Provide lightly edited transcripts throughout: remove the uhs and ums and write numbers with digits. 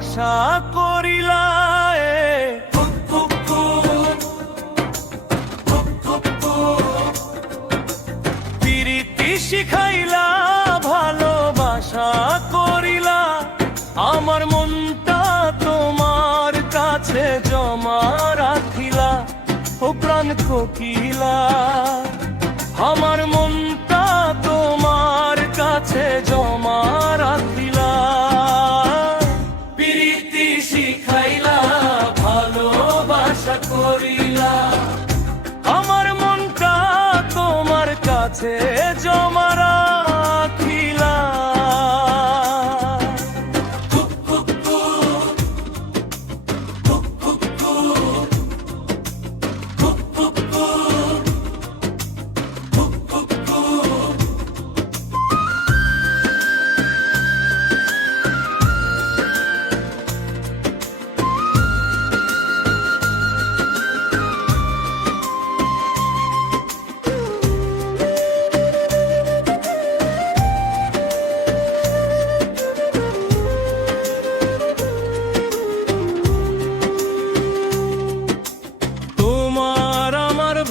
বাসা করিলা প্রীতি শিখাইলা ভালোবাসা করিলা আমার মনটা তোমার কাছে জমা রাখিলা ও প্রাণ কোকিলা আমার মনটা তোমার কাছে জমা রাখিলা প্রীতি শিখাইলা ভালোবাসা করিলা আমার মনটা তোমার কাছে জমা রাখিলা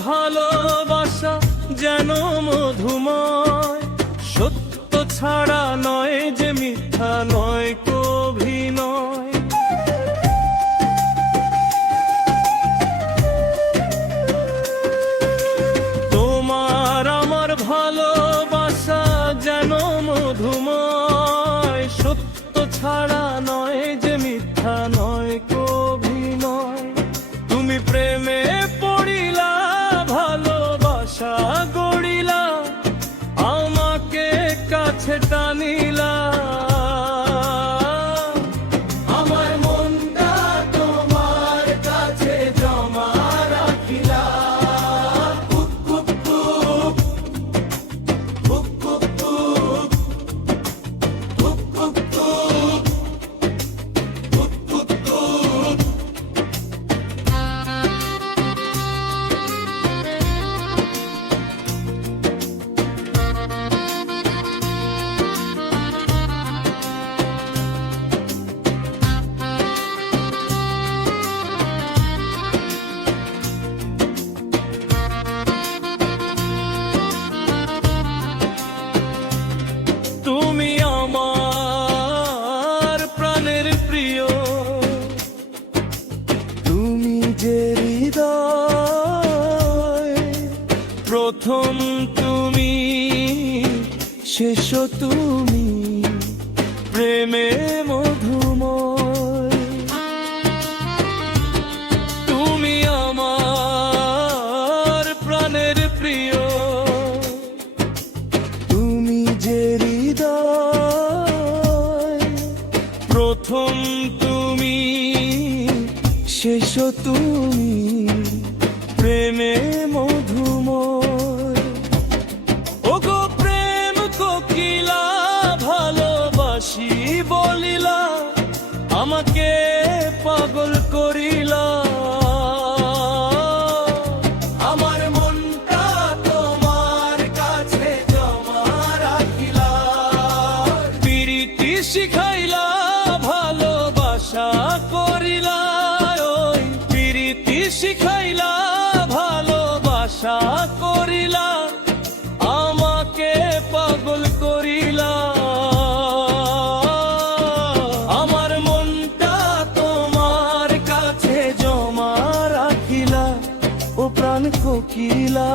ভালোবাসা যেন মধুময় সত্য ছাড়া নয় যে মিথ্যা নয় অভিনয় তোমার আমার ভালোবাসা যেন মধুময় সত্য ছাড়া নয় যে মিথ্যা নয় অভিনয় তুমি প্রেমে পড়িলা ভালোবাসা গড়িলা আমাকে কাছে টানিলা আমার মনটা তোমার কাছে জমা রাখিলা তুমি আমার প্রাণের প্রিয় তুমি যে হৃদয় প্রথম তুমি শেষ তুমি প্রেমে মধুময় তুমি আমার প্রাণের প্রিয় তুমি যে প্রথম তুমি শেষ তুমি প্রেমে মধুময় ওগো প্রেম কোকিলা ভালোবাসি বলিলা আমাকে পাগল করিলা আমার মনটা তোমার কাছে জমা রাখিলা প্রীতি শিখাইলা ভালোবাসা করিলা ওই প্রীতি শিখাইলা ভালোবাসা করিলা আমাকে পাগল করিলা আমার মনটা তোমার কাছে জমা রাখিলা ও প্রাণ কোকিলা